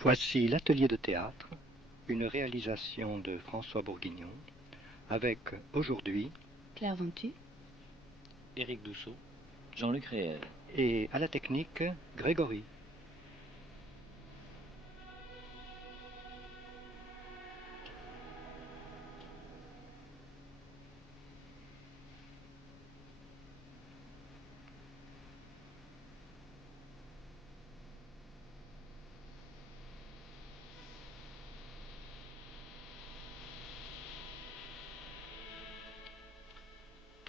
Voici l'atelier de théâtre, une réalisation de François Bourguignon, avec aujourd'hui Claire Ventu, Éric Douceau, Jean-Luc Réel et à la technique Grégory.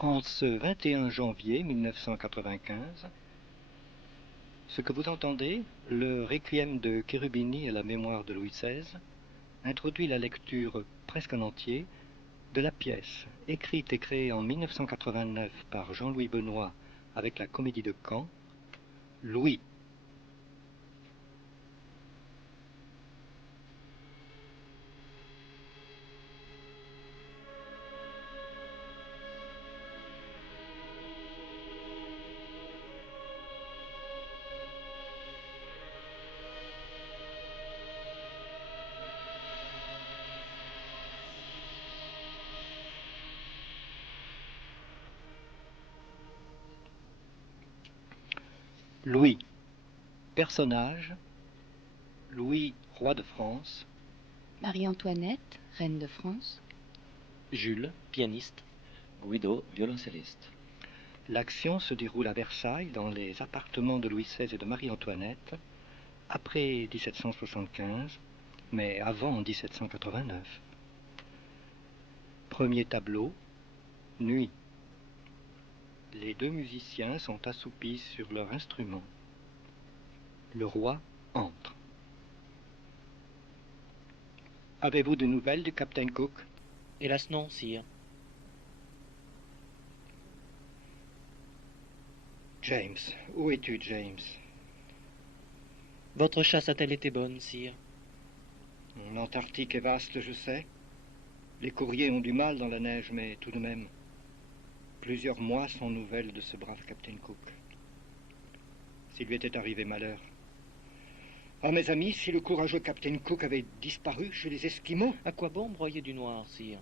En ce 21 janvier 1995, ce que vous entendez, le requiem de Cherubini à la mémoire de Louis XVI, introduit la lecture presque en entier de la pièce, écrite et créée en 1989 par Jean-Louis Benoît avec la Comédie de Caen, Louis. Louis. Personnage, Louis, roi de France. Marie-Antoinette, reine de France. Jules, pianiste. Guido, violoncelliste. L'action se déroule à Versailles, dans les appartements de Louis XVI et de Marie-Antoinette, après 1775, mais avant 1789. Premier tableau, nuit. Les deux musiciens sont assoupis sur leur instrument. Le roi entre. Avez-vous des nouvelles du capitaine Cook? Hélas non, sire. James, où es-tu, James? Votre chasse a-t-elle été bonne, sire? L'Antarctique est vaste, je sais. Les courriers ont du mal dans la neige, mais tout de même. Plusieurs mois sans nouvelles de ce brave capitaine Cook. S'il lui était arrivé malheur. Ah, mes amis, si le courageux capitaine Cook avait disparu chez les Esquimaux. À quoi bon broyer du noir, sire?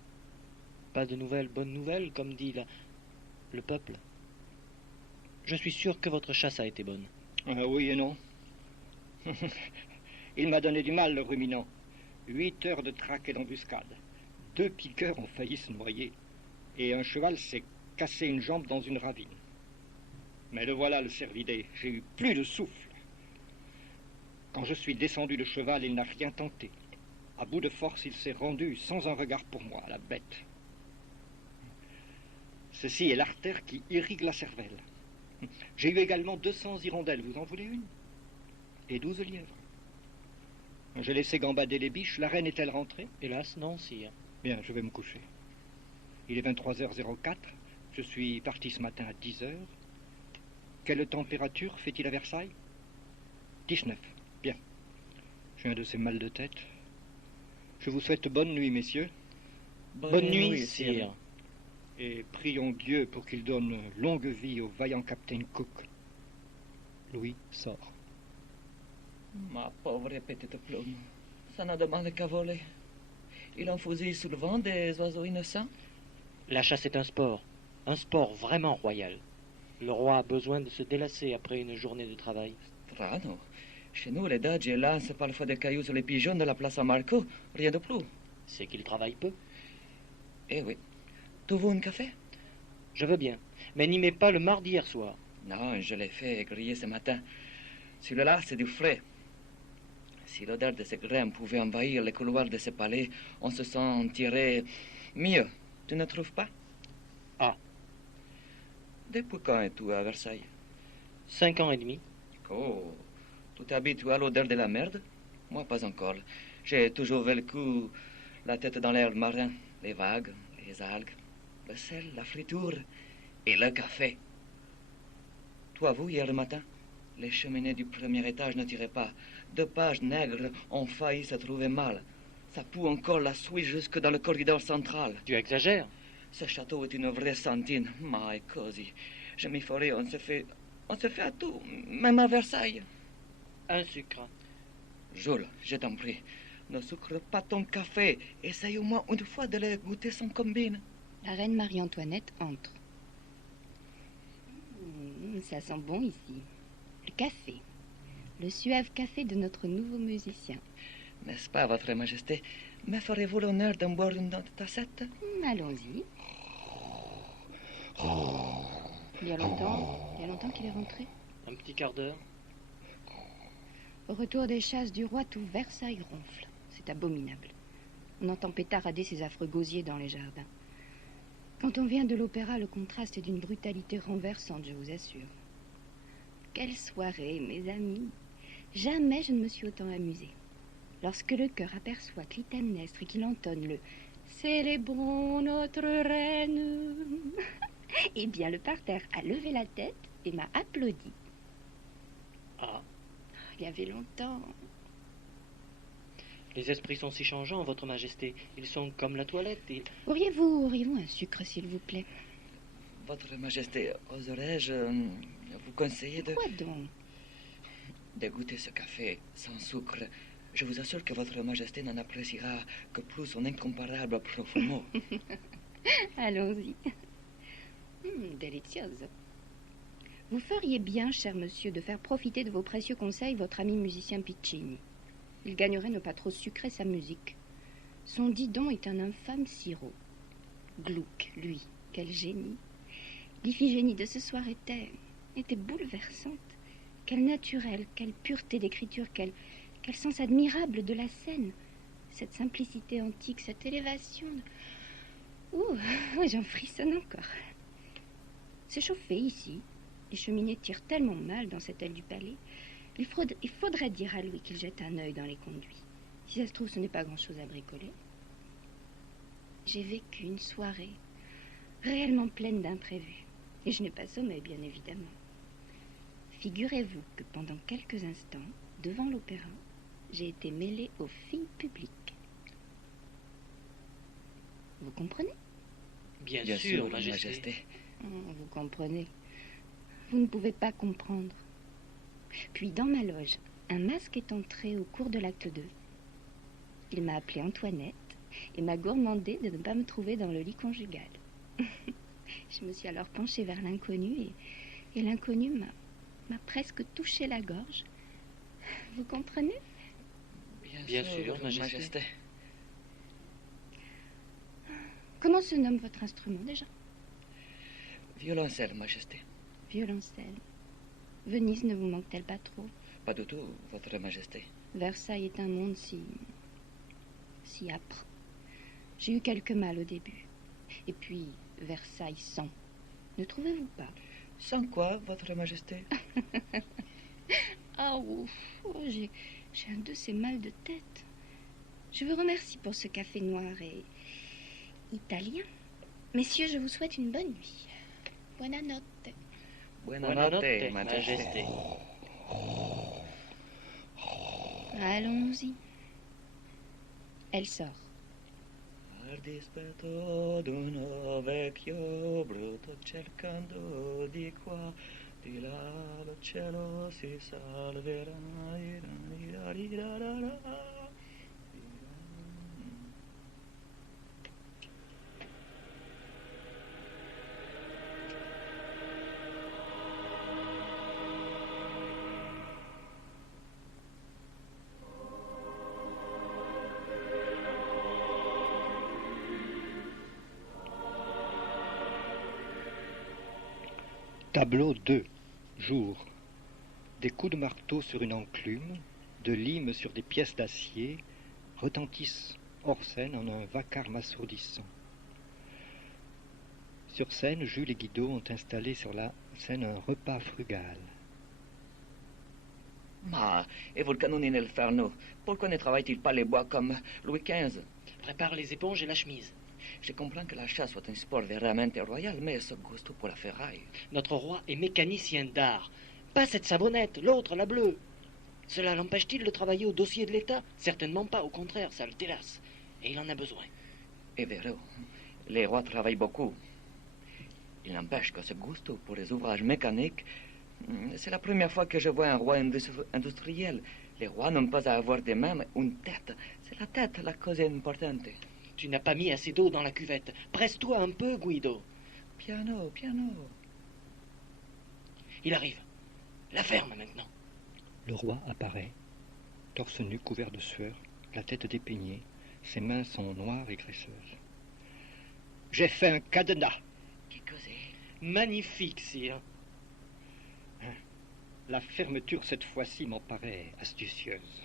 Pas de nouvelles, bonnes nouvelles, comme dit le peuple. Je suis sûr que votre chasse a été bonne. Ah, oui et non. Il m'a donné du mal, le ruminant. 8 heures de traque et d'embuscade. 2 piqueurs ont failli se noyer. Et un cheval s'est cassé une jambe dans une ravine. Mais le voilà, le cervidé. J'ai eu plus de souffle. Quand je suis descendu de cheval, il n'a rien tenté. À bout de force, il s'est rendu sans un regard pour moi, la bête. Ceci est l'artère qui irrigue la cervelle. J'ai eu également 200 hirondelles. Vous en voulez une? Et 12 lièvres. J'ai laissé gambader les biches. La reine est-elle rentrée? Hélas non, sire. Bien, je vais me coucher. Il est 23h04. Je suis parti ce matin à 10h. Quelle température fait-il à Versailles? 19. Bien. J'ai un de ces mal de tête. Je vous souhaite bonne nuit, messieurs. Bonne nuit, sire. Et prions Dieu pour qu'il donne longue vie au vaillant capitaine Cook. Louis sort. Ma pauvre petite plume, ça n'a de mal qu'à voler. Il en fusille sous le vent des oiseaux innocents. La chasse est un sport vraiment royal. Le roi a besoin de se délasser après une journée de travail. Strano. Chez nous, les Dodge lancent parfois des cailloux sur les pigeons de la place San Marco, rien de plus. C'est qu'il travaille peu. Eh oui. Tu veux un café? Je veux bien, mais n'y mets pas le mardi hier soir. Non, je l'ai fait griller ce matin. Celui-là, c'est du frais. Si l'odeur de ces grains pouvait envahir les couloirs de ce palais, on se sentirait mieux. Tu ne trouves pas? Ah. Depuis quand es-tu à Versailles? 5 ans et demi. Oh, tu t'es habitué à l'odeur de la merde? Moi, pas encore. J'ai toujours vécu la tête dans l'air marin, les vagues, les algues, le sel, la friture et le café. Tu as vu hier matin? Les cheminées du premier étage ne tiraient pas. 2 pages nègres ont failli se trouver mal. Ça pue encore la suie jusque dans le corridor central. Tu exagères. Ce château est une vraie santine. My cosy. Je m'y ferai, on se fait à tout, même à Versailles. Un sucre. Jules, je t'en prie, ne sucre pas ton café. Essaye au moins une fois de le goûter sans combine. La reine Marie-Antoinette entre. Ça sent bon ici. Le café. Le suave café de notre nouveau musicien. N'est-ce pas, Votre Majesté? Me ferez-vous l'honneur d'en boire une tassette? Allons-y. Il y a longtemps qu'il est rentré. Un petit quart d'heure. Au retour des chasses du roi, tout Versailles ronfle. C'est abominable. On entend pétarader ces affreux gosiers dans les jardins. Quand on vient de l'opéra, le contraste est d'une brutalité renversante, je vous assure. Quelle soirée, mes amis! Jamais je ne me suis autant amusée. Lorsque le chœur aperçoit Clytemnestre et qu'il entonne le « Célébrons notre reine », eh bien, le parterre a levé la tête et m'a applaudi. Ah, Il y avait longtemps. les esprits sont si changeants, Votre Majesté. Ils sont comme la toilette. Auriez-vous un sucre, s'il vous plaît? Votre Majesté, oserais-je vous conseiller de... Quoi donc? De goûter ce café sans sucre. Je vous assure que Votre Majesté n'en appréciera que plus son incomparable profumo. Allons-y. Délicieuse. Vous feriez bien, cher monsieur, de faire profiter de vos précieux conseils votre ami musicien Piccini. Il gagnerait ne pas trop sucrer sa musique. Son didon est un infâme sirop. Gluck, lui, quel génie. L'iphigénie de ce soir était bouleversante. Quel naturel, quelle pureté d'écriture, quel sens admirable de la scène. Cette simplicité antique, cette élévation. J'en frissonne encore. C'est chauffé ici. Les cheminées tirent tellement mal dans cette aile du palais. Il faudrait dire à Louis qu'il jette un œil dans les conduits. Si ça se trouve, ce n'est pas grand-chose à bricoler. J'ai vécu une soirée réellement pleine d'imprévus. Et je n'ai pas sommeil, bien évidemment. Figurez-vous que pendant quelques instants, devant l'opéra, j'ai été mêlée aux filles publiques. Vous comprenez? Bien Bien sûr, sûr, Majesté. Vous comprenez. Vous ne pouvez pas comprendre. Puis, dans ma loge, un masque est entré au cours de l'acte 2. Il m'a appelée Antoinette et m'a gourmandé de ne pas me trouver dans le lit conjugal. Je me suis alors penchée vers l'inconnu et l'inconnu m'a presque touché la gorge. Vous comprenez? Bien sûr, Votre Majesté. Comment se nomme votre instrument déjà? Violoncelle, Majesté. Violoncelle. Venise ne vous manque-t-elle pas trop? Pas du tout, Votre Majesté. Versailles est un monde si âpre. J'ai eu quelques mal au début. Et puis, Versailles sent. Ne trouvez-vous pas? Sans quoi, Votre Majesté? J'ai un de ces mal de tête. Je vous remercie pour ce café noir et italien. Messieurs, je vous souhaite une bonne nuit. Buonanotte. Buonanotte, Majesté. Allons-y. Elle sort. Al dispetto d'uno vecchio brutto cercando di qua, di là lo cielo si salverà. Tableau 2. Jour. Des coups de marteau sur une enclume, de lime sur des pièces d'acier, retentissent hors scène en un vacarme assourdissant. Sur scène, Jules et Guido ont installé sur la scène un repas frugal. Et vous le canonnez le Farneau. Pourquoi ne travaille-t-il pas les bois comme Louis XV? Prépare les éponges et la chemise. Je comprends que la chasse soit un sport vraiment royal, mais ce gusto pour la ferraille. Notre roi est mécanicien d'art. Pas cette savonnette, l'autre, la bleue. Cela l'empêche-t-il de travailler au dossier de l'État? Certainement pas, au contraire, ça le délasse. Et il en a besoin. Et Véro, les rois travaillent beaucoup. Il n'empêche que ce gusto pour les ouvrages mécaniques, c'est la première fois que je vois un roi industriel. Les rois n'ont pas à avoir des mains, mais une tête. C'est la tête la cause importante. Tu n'as pas mis assez d'eau dans la cuvette. Presse-toi un peu, Guido. Piano, piano. Il arrive. La ferme maintenant. Le roi apparaît, torse nu couvert de sueur, la tête dépeignée, ses mains sont noires et graisseuses. J'ai fait un cadenas. Qui causait? Magnifique, sire. La fermeture cette fois-ci m'en paraît astucieuse.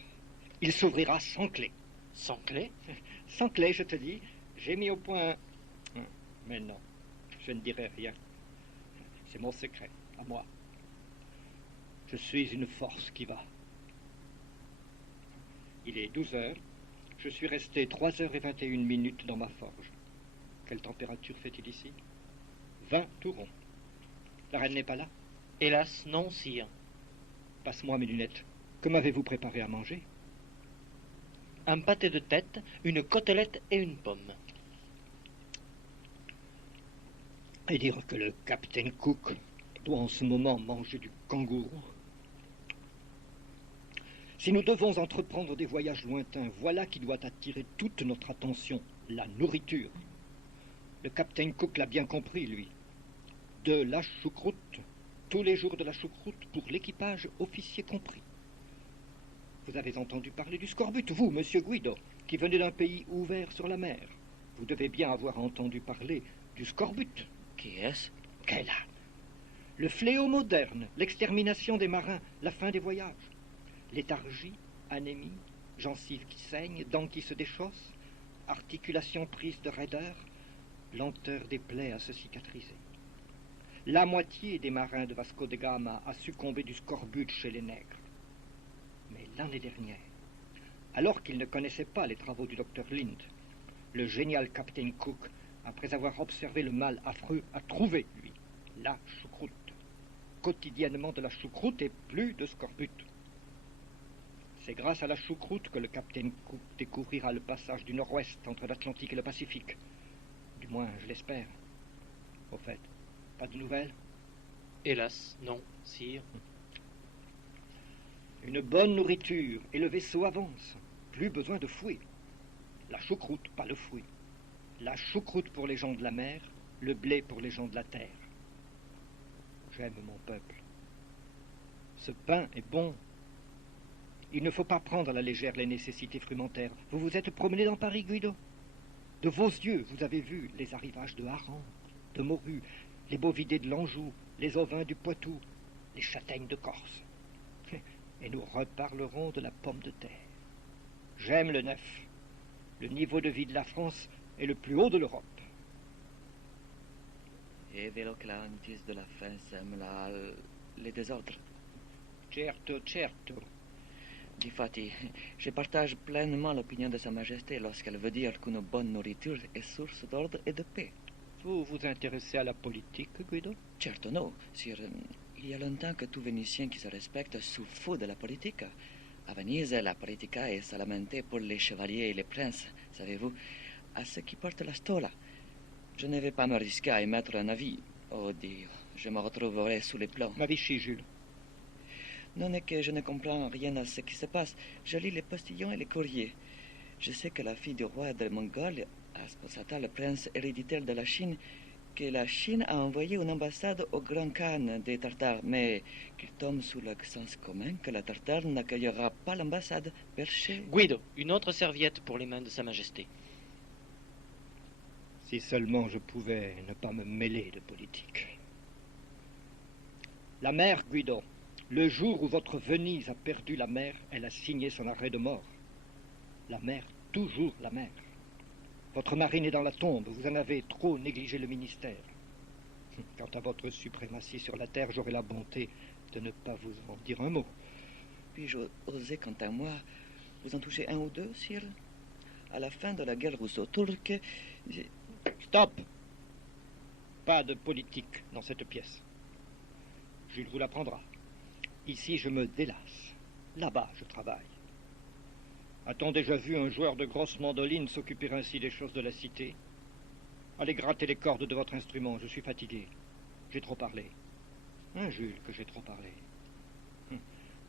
Il s'ouvrira sans clé. Sans clé? Sans clé, je te dis. J'ai mis au point... Mais non, je ne dirai rien. C'est mon secret, à moi. Je suis une force qui va. Il est 12 heures. Je suis resté 3h21 dans ma forge. Quelle température fait-il ici? 20 tout rond. La reine n'est pas là? Hélas, non, sire. Passe-moi mes lunettes. Que m'avez-vous préparé à manger? Un pâté de tête, une côtelette et une pomme. Et dire que le capitaine Cook doit en ce moment manger du kangourou. Si nous devons entreprendre des voyages lointains, voilà qui doit attirer toute notre attention, la nourriture. Le capitaine Cook l'a bien compris, lui. De la choucroute, tous les jours de la choucroute pour l'équipage, officier compris. Vous avez entendu parler du scorbut, vous, monsieur Guido, qui venez d'un pays ouvert sur la mer. Vous devez bien avoir entendu parler du scorbut. Qui est-ce? Quel âne! Le fléau moderne, l'extermination des marins, la fin des voyages. Léthargie, anémie, gencives qui saignent, dents qui se déchaussent, articulations prises de raideur, lenteur des plaies à se cicatriser. La moitié des marins de Vasco de Gama a succombé du scorbut chez les nègres. Mais l'année dernière, alors qu'il ne connaissait pas les travaux du docteur Lind, le génial capitaine Cook, après avoir observé le mal affreux, a trouvé, lui, la choucroute. Quotidiennement de la choucroute et plus de scorbut. C'est grâce à la choucroute que le capitaine Cook découvrira le passage du nord-ouest entre l'Atlantique et le Pacifique. Du moins, je l'espère. Au fait, pas de nouvelles? Hélas, non, sire. Une bonne nourriture et le vaisseau avance. Plus besoin de fouet. La choucroute, pas le fouet. La choucroute pour les gens de la mer, le blé pour les gens de la terre. J'aime mon peuple. Ce pain est bon. Il ne faut pas prendre à la légère les nécessités frumentaires. Vous vous êtes promené dans Paris, Guido? De vos yeux, vous avez vu les arrivages de harengs, de morues, les bovidés de l'Anjou, les ovins du Poitou, les châtaignes de Corse. Et nous reparlerons de la pomme de terre. J'aime le neuf. Le niveau de vie de la France est le plus haut de l'Europe. Et velo che la notice de la fin sème les désordres. Certo, certo. Difatti, je partage pleinement l'opinion de Sa Majesté lorsqu'elle veut dire qu'une bonne nourriture est source d'ordre et de paix. Vous vous intéressez à la politique, Guido? Certo no, sire. Il y a longtemps que tout Vénitien qui se respecte se fout de la politique. À Venise, la politica est solamente pour les chevaliers et les princes, savez-vous, à ceux qui portent la stola. Je ne vais pas me risquer à émettre un avis. Oh Dieu, je me retrouverai sous les plombs. Ma Vichy, Jules. Non est que je ne comprends rien à ce qui se passe. Je lis les postillons et les courriers. Je sais que la fille du roi de Mongolie a sposata le prince héréditaire de la Chine, que la Chine a envoyé une ambassade au grand khan des Tartares, mais qu'il tombe sous le sens commun que la Tartare n'accueillera pas l'ambassade perchée. Guido, une autre serviette pour les mains de Sa Majesté. Si seulement je pouvais ne pas me mêler de politique. La mer, Guido. Le jour où votre Venise a perdu la mer, elle a signé son arrêt de mort. La mer, toujours la mer. Votre marine est dans la tombe, vous en avez trop négligé le ministère. Quant à votre suprématie sur la terre, j'aurai la bonté de ne pas vous en dire un mot. Puis-je oser, quant à moi, vous en toucher un ou deux, sire? À la fin de la guerre russo-turque, Stop! Pas de politique dans cette pièce. Jules vous l'apprendra. Ici, je me délasse. Là-bas, je travaille. A-t-on déjà vu un joueur de grosse mandoline s'occuper ainsi des choses de la cité? Allez gratter les cordes de votre instrument, je suis fatigué. J'ai trop parlé. Hein, Jules, que j'ai trop parlé.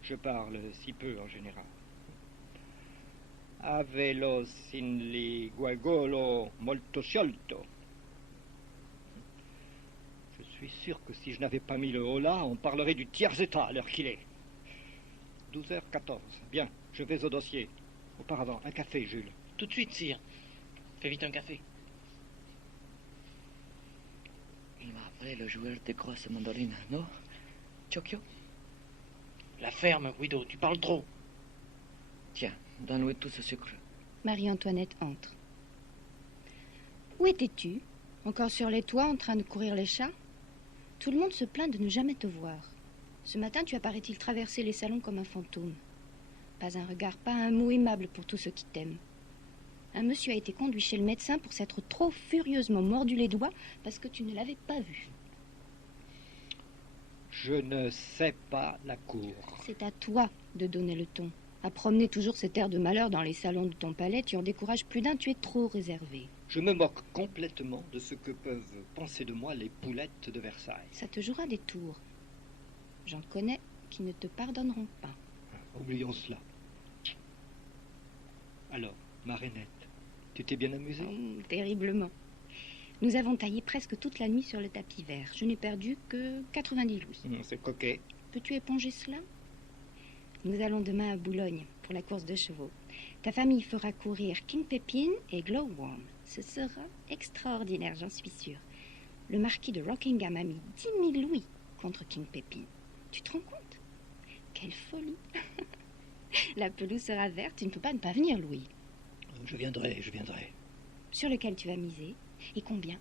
Je parle si peu en général. Avelos in li guagolo molto sciolto. Je suis sûr que si je n'avais pas mis le holà, on parlerait du tiers état à l'heure qu'il est. 12h14. Bien, je vais au dossier. Auparavant, un café, Jules. Tout de suite, sire. Fais vite un café. Il m'a appelé le joueur de grosse mandoline, non? Chocchio? La ferme, Guido, tu parles trop. Tiens, donne-lui tout ce sucre. Marie-Antoinette entre. Où étais-tu? Encore sur les toits en train de courir les chats? Tout le monde se plaint de ne jamais te voir. Ce matin, tu as, paraît-il, traversé les salons comme un fantôme. Pas un regard, pas un mot aimable pour tous ceux qui t'aiment. Un monsieur a été conduit chez le médecin pour s'être trop furieusement mordu les doigts parce que tu ne l'avais pas vu. Je ne sais pas la cour. C'est à toi de donner le ton. À promener toujours cet air de malheur dans les salons de ton palais, tu en décourages plus d'un, tu es trop réservé. Je me moque complètement de ce que peuvent penser de moi les poulettes de Versailles. Ça te jouera des tours. J'en connais qui ne te pardonneront pas. Oublions cela. Alors, ma Rainette, tu t'es bien amusée? Terriblement. Nous avons taillé presque toute la nuit sur le tapis vert. Je n'ai perdu que 90 louis. C'est coquet. Peux-tu éponger cela? Nous allons demain à Boulogne pour la course de chevaux. Ta famille fera courir King Pépine et Glowworm. Ce sera extraordinaire, j'en suis sûre. Le marquis de Rockingham a mis 10 000 louis contre King Pépine. Tu te rends compte? Quelle folie! La pelouse sera verte, tu ne peux pas ne pas venir, Louis. Je viendrai. Sur lequel tu vas miser? Et combien?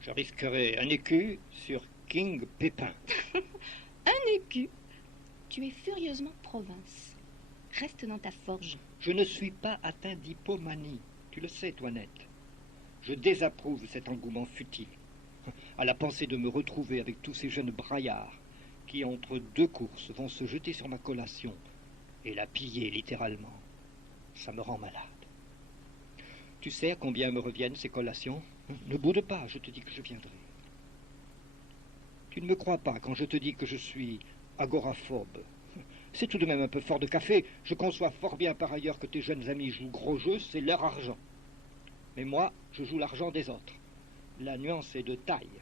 Je risquerai un écu sur King Pépin. Un écu? Tu es furieusement province. Reste dans ta forge. Je ne suis pas atteint d'hypomanie. Tu le sais, Toinette. Je désapprouve cet engouement futile. À la pensée de me retrouver avec tous ces jeunes braillards qui, entre deux courses, vont se jeter sur ma collation et la piller littéralement. Ça me rend malade. Tu sais à combien me reviennent ces collations? Ne boude pas, je te dis que je viendrai. Tu ne me crois pas quand je te dis que je suis agoraphobe. C'est tout de même un peu fort de café. Je conçois fort bien par ailleurs que tes jeunes amis jouent gros jeu, c'est leur argent. Mais moi, je joue l'argent des autres. La nuance est de taille.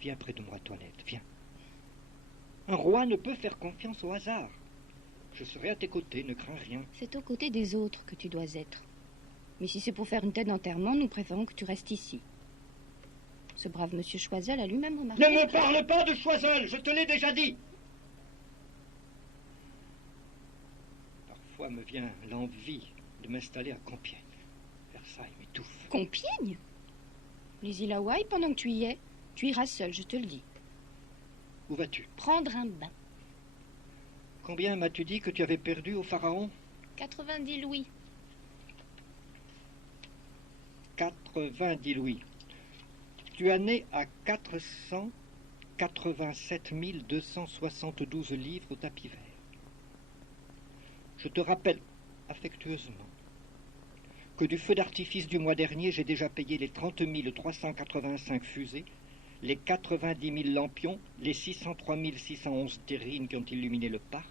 Viens près de moi, Toinette, viens. Un roi ne peut faire confiance au hasard. Je serai à tes côtés, ne crains rien. C'est aux côtés des autres que tu dois être. Mais si c'est pour faire une tête d'enterrement, nous préférons que tu restes ici. Ce brave monsieur Choiseul a lui-même remarqué... Ne me parle pas de Choiseul, je te l'ai déjà dit. Parfois me vient l'envie de m'installer à Compiègne. Versailles m'étouffe. Compiègne? Les îles Hawaï, pendant que tu y es, tu iras seul, je te le dis. Où vas-tu? Prendre un bain. Combien m'as-tu dit que tu avais perdu au Pharaon? 90 louis. 90 louis. Tu as né à 487 272 livres au tapis vert. Je te rappelle affectueusement que du feu d'artifice du mois dernier, j'ai déjà payé les 30 385 fusées, les 90 000 lampions, les 603 611 terrines qui ont illuminé le parc,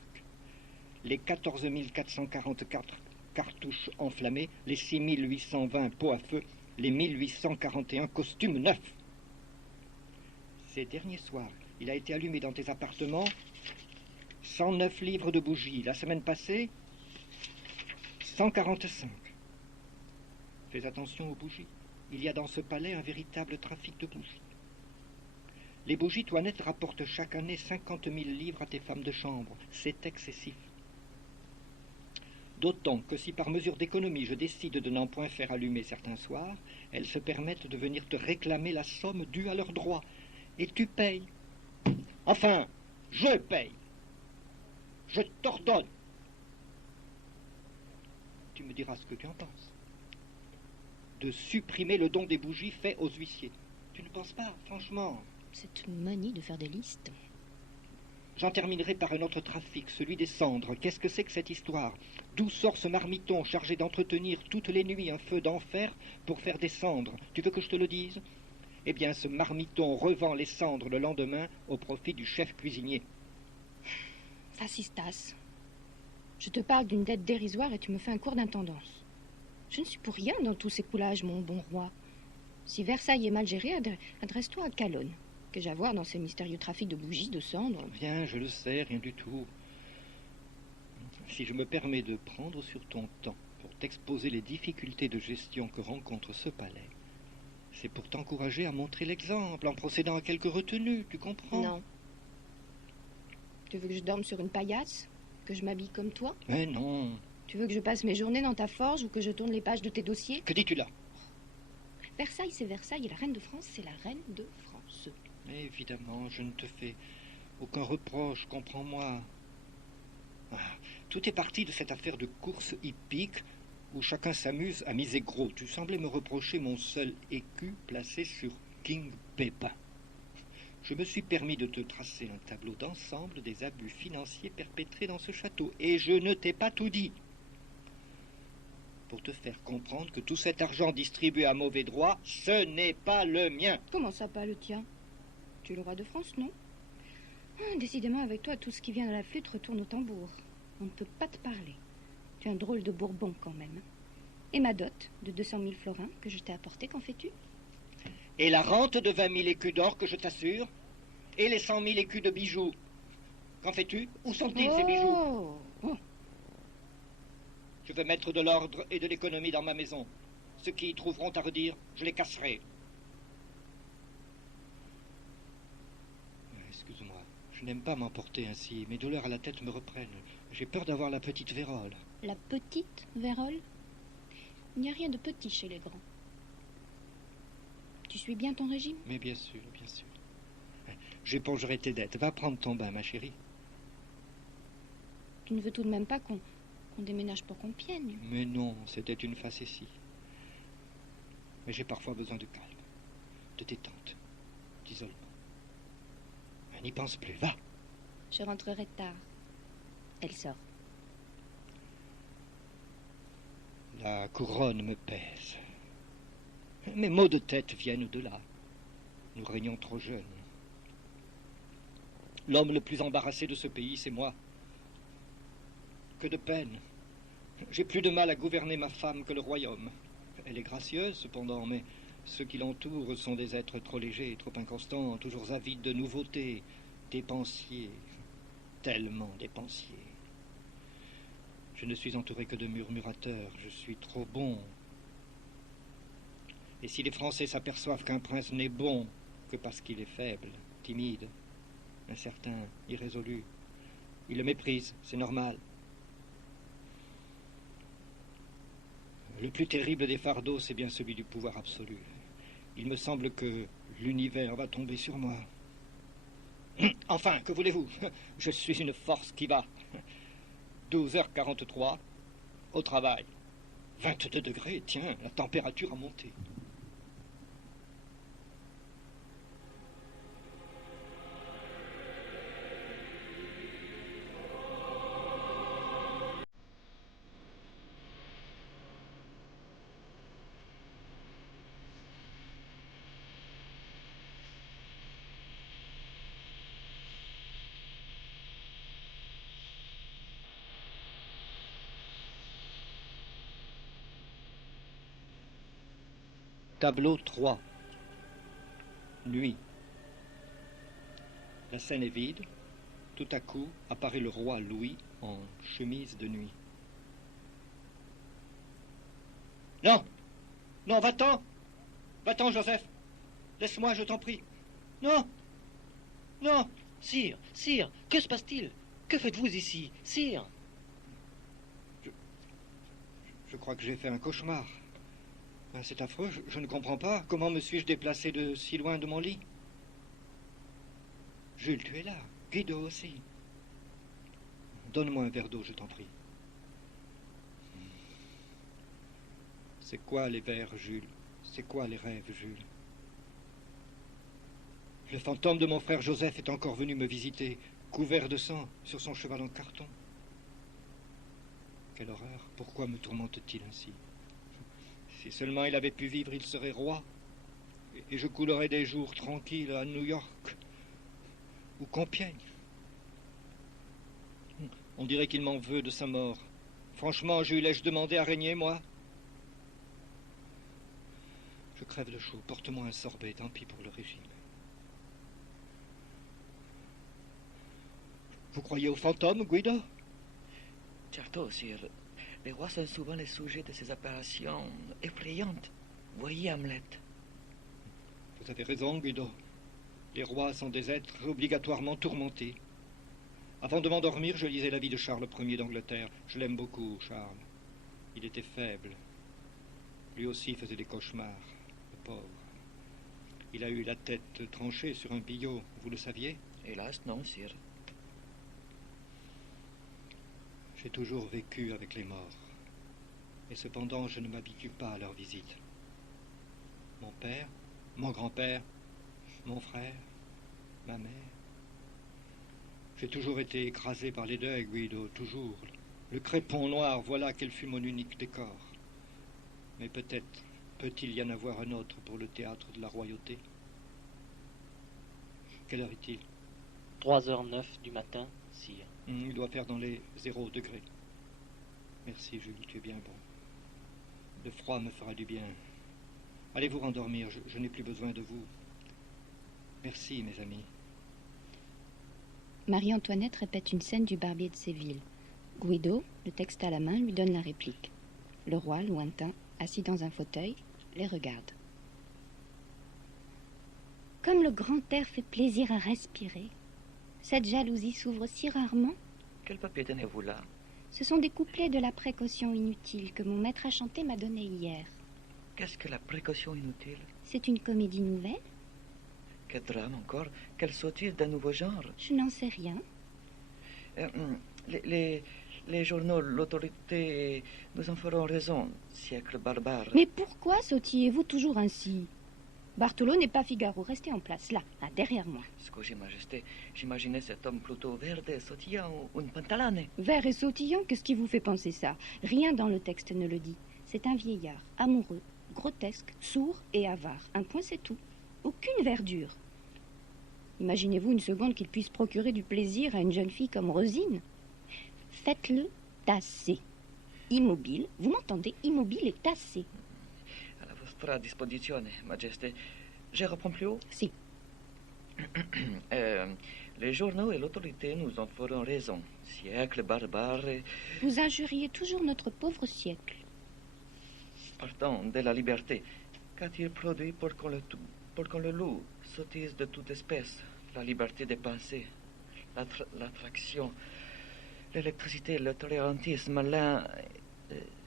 les 14 444 cartouches enflammées, les 6 820 pots à feu, les 1841 costumes neufs. Ces derniers soirs, il a été allumé dans tes appartements 109 livres de bougies. La semaine passée, 145. Fais attention aux bougies. Il y a dans ce palais un véritable trafic de bougies. Les bougies, Toinette, rapportent chaque année 50 000 livres à tes femmes de chambre. C'est excessif. D'autant que si par mesure d'économie je décide de n'en point faire allumer certains soirs, elles se permettent de venir te réclamer la somme due à leurs droits. Et tu payes. Enfin, je paye. Je t'ordonne. Tu me diras ce que tu en penses. De supprimer le don des bougies fait aux huissiers. Tu ne penses pas, franchement? Cette manie de faire des listes. J'en terminerai par un autre trafic, celui des cendres. Qu'est-ce que c'est que cette histoire? D'où sort ce marmiton chargé d'entretenir toutes les nuits un feu d'enfer pour faire des cendres? Tu veux que je te le dise? Eh bien, ce marmiton revend les cendres le lendemain au profit du chef cuisinier. Fascistas. Je te parle d'une dette dérisoire et tu me fais un cours d'intendance. Je ne suis pour rien dans tous ces coulages, mon bon roi. Si Versailles est mal géré, adresse-toi à Calonne. Qu'ai-je à voir dans ces mystérieux trafics de bougies, de cendres? Rien, je le sais, rien du tout. Si je me permets de prendre sur ton temps pour t'exposer les difficultés de gestion que rencontre ce palais, c'est pour t'encourager à montrer l'exemple en procédant à quelques retenues, tu comprends? Non. Tu veux que je dorme sur une paillasse? Que je m'habille comme toi? Mais non. Tu veux que je passe mes journées dans ta forge ou que je tourne les pages de tes dossiers? Que dis-tu là? Versailles, c'est Versailles et la reine de France, c'est la reine de France. Mais évidemment, je ne te fais aucun reproche, comprends-moi. Ah, tout est parti de cette affaire de course hippique où chacun s'amuse à miser gros. Tu semblais me reprocher mon seul écu placé sur King Pépin. Je me suis permis de te tracer un tableau d'ensemble des abus financiers perpétrés dans ce château, et je ne t'ai pas tout dit. Pour te faire comprendre que tout cet argent distribué à mauvais droit, ce n'est pas le mien. Comment ça, pas le tien? Tu es le roi de France, non? Décidément, avec toi, tout ce qui vient de la flûte retourne au tambour. On ne peut pas te parler. Tu es un drôle de Bourbon, quand même. Et ma dot de 200 000 florins que je t'ai apportée, qu'en fais-tu? Et la rente de 20 000 écus d'or que je t'assure? Et les 100 000 écus de bijoux? Qu'en fais-tu? Où sont-ils, ces bijoux? Oh. Je veux mettre de l'ordre et de l'économie dans ma maison. Ceux qui y trouveront à redire, je les casserai. Excuse-moi, je n'aime pas m'emporter ainsi. Mes douleurs à la tête me reprennent. J'ai peur d'avoir la petite vérole. La petite vérole? Il n'y a rien de petit chez les grands. Tu suis bien ton régime? Mais bien sûr, bien sûr. J'épongerai tes dettes. Va prendre ton bain, ma chérie. Tu ne veux tout de même pas qu'on déménage pour Compiègne? Mais non, c'était une facétie. Mais j'ai parfois besoin de calme, de détente, d'isolement. N'y pense plus, va. Je rentrerai tard. Elle sort. La couronne me pèse. Mes maux de tête viennent de là. Nous régnons trop jeunes. L'homme le plus embarrassé de ce pays, c'est moi. Que de peine. J'ai plus de mal à gouverner ma femme que le royaume. Elle est gracieuse, cependant, mais ceux qui l'entourent sont des êtres trop légers, trop inconstants, toujours avides de nouveautés, dépensiers, tellement dépensiers. Je ne suis entouré que de murmurateurs, je suis trop bon. Et si les Français s'aperçoivent qu'un prince n'est bon que parce qu'il est faible, timide, incertain, irrésolu, ils le méprisent, c'est normal. Le plus terrible des fardeaux, c'est bien celui du pouvoir absolu. Il me semble que l'univers va tomber sur moi. Enfin, que voulez-vous? Je suis une force qui va. 12h43, au travail. 22 degrés, tiens, la température a monté. Tableau 3. Nuit. La scène est vide. Tout à coup apparaît le roi Louis en chemise de nuit. Non! Non, va-t'en! Va-t'en, Joseph! Laisse-moi, je t'en prie! Non! Non! Sire, sire, que se passe-t-il? Que faites-vous ici, sire? Je crois que j'ai fait un cauchemar. C'est affreux, je ne comprends pas. Comment me suis-je déplacé de si loin de mon lit? Jules, tu es là. Guido aussi. Donne-moi un verre d'eau, je t'en prie. C'est quoi les vers, Jules? C'est quoi les rêves, Jules? Le fantôme de mon frère Joseph est encore venu me visiter, couvert de sang, sur son cheval en carton. Quelle horreur! Pourquoi me tourmente-t-il ainsi? Si seulement il avait pu vivre, il serait roi. Et je coulerais des jours tranquilles à New York ou Compiègne. On dirait qu'il m'en veut de sa mort. Franchement, je lui l'ai-je demandé à régner, moi? Je crève de chaud. Porte-moi un sorbet, tant pis pour le régime. Vous croyez aux fantômes, Guido? Certo, sire. Les rois sont souvent les sujets de ces apparitions effrayantes. Voyez Hamlet. Vous avez raison, Guido. Les rois sont des êtres obligatoirement tourmentés. Avant de m'endormir, je lisais la vie de Charles Ier d'Angleterre. Je l'aime beaucoup, Charles. Il était faible. Lui aussi faisait des cauchemars, le pauvre. Il a eu la tête tranchée sur un billot, vous le saviez? Hélas, non, sire. J'ai toujours vécu avec les morts. Et cependant, je ne m'habitue pas à leur visite. Mon père, mon grand-père, mon frère, ma mère. J'ai toujours été écrasé par les deuils, Guido, toujours. Le crépon noir, voilà quel fut mon unique décor. Mais peut-être peut-il y en avoir un autre pour le théâtre de la royauté? Quelle heure est-il? 3h09 du matin, sire. Il doit faire dans les 0 degrés. Merci, Jules, tu es bien bon. Le froid me fera du bien. Allez vous rendormir, je n'ai plus besoin de vous. Merci, mes amis. Marie-Antoinette répète une scène du Barbier de Séville. Guido, le texte à la main, lui donne la réplique. Le roi, lointain, assis dans un fauteuil, les regarde. Comme le grand air fait plaisir à respirer, cette jalousie s'ouvre si rarement. Quel papier tenez-vous là? Ce sont des couplets de la précaution inutile que mon maître à chanter m'a donné hier. Qu'est-ce que la précaution inutile? C'est une comédie nouvelle? Quel drame encore? Quelle sottise d'un nouveau genre? Je n'en sais rien. Les journaux, l'autorité, nous en ferons raison. Siècle barbare. Mais pourquoi sautillez-vous toujours ainsi? Bartholo n'est pas Figaro. Restez en place, là, derrière moi. Scusi, Majesté, j'imaginais cet homme plutôt verde, sautillant, une pantalone. Vert et sautillant, qu'est-ce qui vous fait penser ça? Rien dans le texte ne le dit. C'est un vieillard, amoureux, grotesque, sourd et avare. Un point, c'est tout. Aucune verdure. Imaginez-vous une seconde qu'il puisse procurer du plaisir à une jeune fille comme Rosine? Faites-le tasser. Immobile, vous m'entendez? Immobile et tassé. À la vostra disposizione, Majesté. Je reprends plus haut? Si. Les journaux et l'autorité nous en feront raison. Siècle barbare. Vous injuriez toujours notre pauvre siècle. Partons de la liberté. Qu'a-t-il produit pour qu'on le loue? Sottise de toute espèce. La liberté des pensées. L'attraction. L'électricité, le tolérantisme,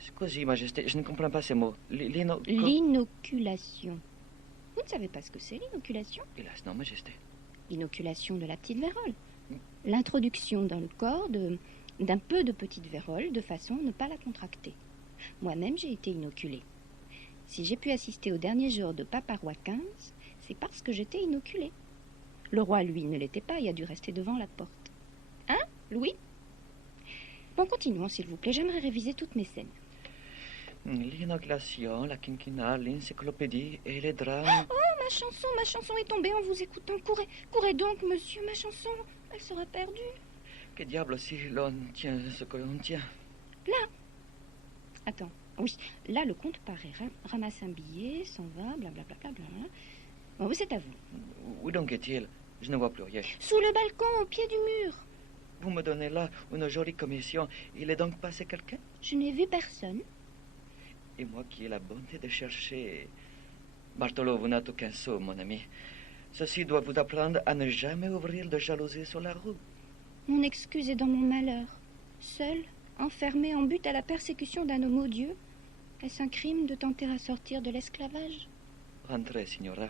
Scusi, Majesté, je ne comprends pas ces mots. L'inoculation. Vous ne savez pas ce que c'est, l'inoculation? Hélas, non, Majesté. L'inoculation de la petite vérole. L'introduction dans le corps d'un peu de petite vérole de façon à ne pas la contracter. Moi-même, j'ai été inoculée. Si j'ai pu assister au dernier jour de Papa Roi XV, c'est parce que j'étais inoculée. Le roi, lui, ne l'était pas, il a dû rester devant la porte. Hein, Louis? Bon, continuons, s'il vous plaît, j'aimerais réviser toutes mes scènes. L'inoculation, la quinquennale, l'encyclopédie et les drames. Oh, ma chanson est tombée en vous écoutant. Courez donc, monsieur, ma chanson, elle sera perdue. Que diable si l'on tient ce que l'on tient? Là. Attends, oui, là, le comte paraît, ramasse un billet, s'en va, blablabla. Bon, c'est à vous. Où donc est-il? Je ne vois plus rien. Sous le balcon, au pied du mur. Vous me donnez là une jolie commission. Il est donc passé quelqu'un? Je n'ai vu personne. Et moi qui ai la bonté de chercher... Bartholo, vous n'êtes aucun sot, mon ami. Ceci doit vous apprendre à ne jamais ouvrir de jalousie sur la roue. Mon excuse est dans mon malheur. Seul, enfermé en but à la persécution d'un homme odieux, est-ce un crime de tenter à sortir de l'esclavage? Rentrez, signora.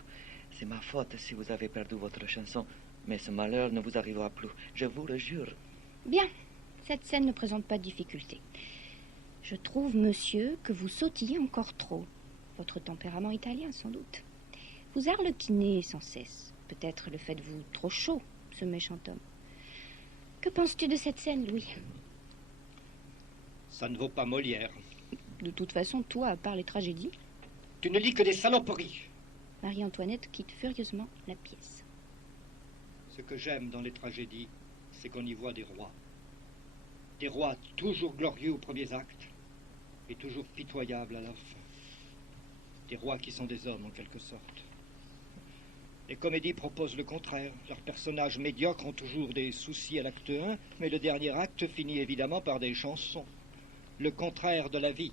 C'est ma faute si vous avez perdu votre chanson. Mais ce malheur ne vous arrivera plus, je vous le jure. Bien, cette scène ne présente pas de difficulté. Je trouve, monsieur, que vous sautillez encore trop. Votre tempérament italien, sans doute. Vous arlequinez sans cesse. Peut-être le faites-vous trop chaud, ce méchant homme. Que penses-tu de cette scène, Louis? Ça ne vaut pas Molière. De toute façon, toi, à part les tragédies... Tu ne lis que des saloperies. Marie-Antoinette quitte furieusement la pièce. Ce que j'aime dans les tragédies, c'est qu'on y voit des rois. Des rois toujours glorieux aux premiers actes et toujours pitoyables à la fin. Des rois qui sont des hommes en quelque sorte. Les comédies proposent le contraire. Leurs personnages médiocres ont toujours des soucis à l'acte 1, mais le dernier acte finit évidemment par des chansons. Le contraire de la vie.